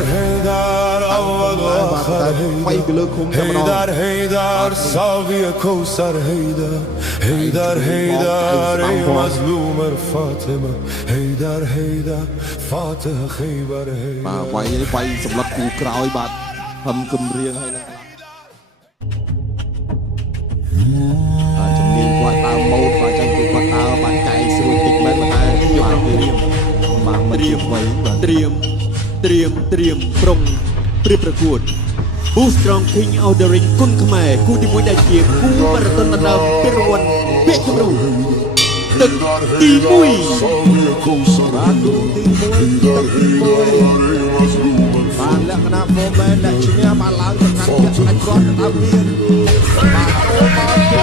هيدار أول وآخر هيدار هيدار صاغي كوثر هيدار أي مظلوم فاطمة هيدار فاتح خيبر هيدار វាយសម្លឹកគូក្រោយបាទហឹមគំរៀងហើយជំនាញគាត់ដើរម៉ូតបាទចឹងគឺគាត់ដើរបានកែស្រួលតិចមែនតែយកទៅរៀបបាទមិនជាអ្វីបាទត្រៀមប្រុងព្រៀបប្រកួត Boost Strong King of the Ring គុណខ្មែរគូទី1ដែលជាគូបារ៉ាតុនដណ្ដើមពានរង្វាន់ពាក្យគំរូទឹកទី1បាទគូទី1ទឹកទី1បាទលក្ខណៈហ្វូមែនដែលឈ្នះបានឡើងទៅកាន់ពាក្យស្ដេចគាត់ដើមមានបាទអូមកជា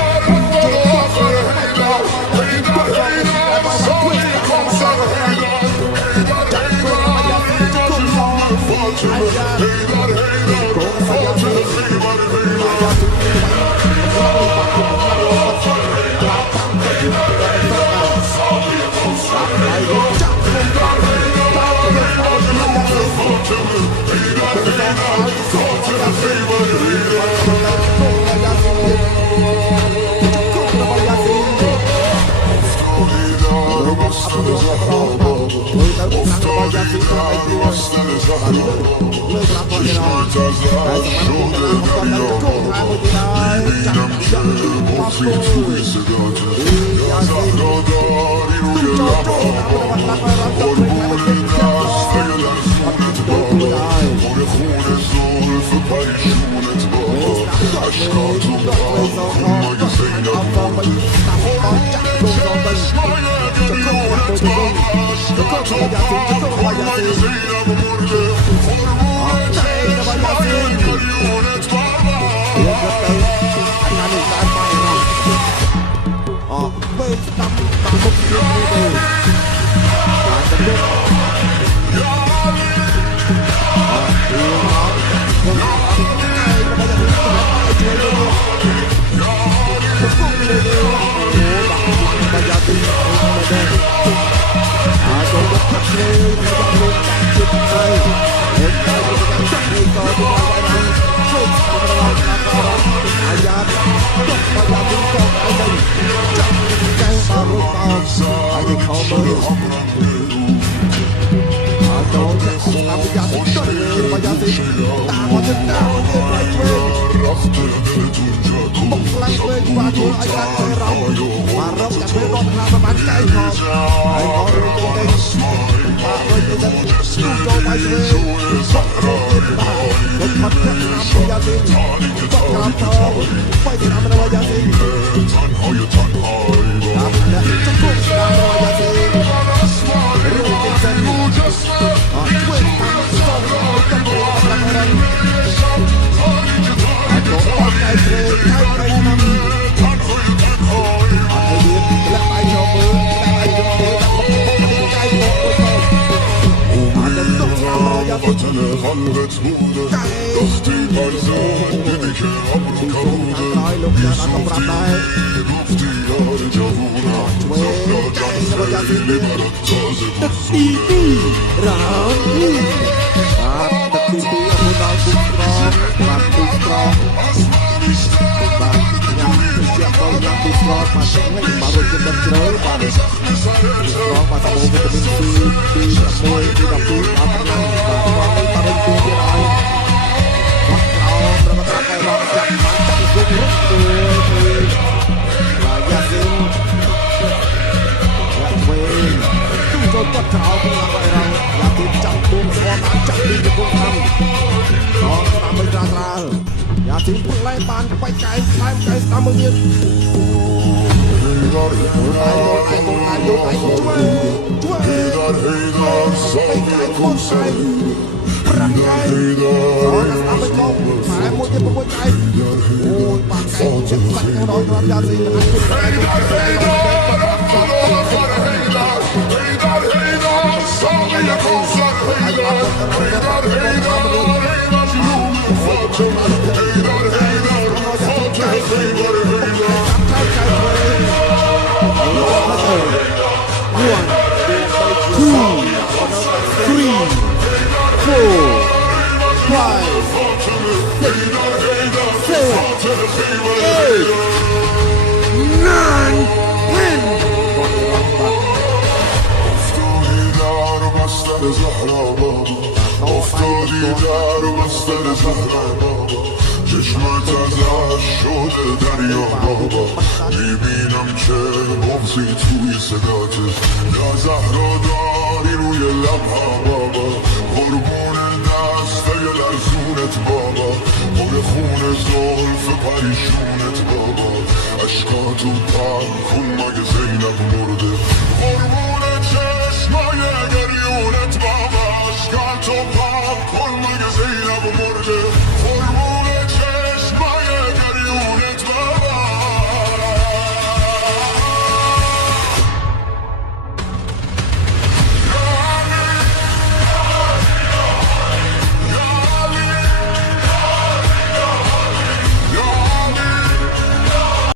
زهرا بابا افتادی در بستر زهرا بابا چشمت ازش شده دریا بابا میبینم که بغضی توی صداته یا زهرا داری روی لبها بابا قربون دسته لرزونت بابا پر خون زلف پریشونت بابا عشقاتو پاک کن مگه زینب مرده قربون چشمای گریونت بابا عشقاتو پاک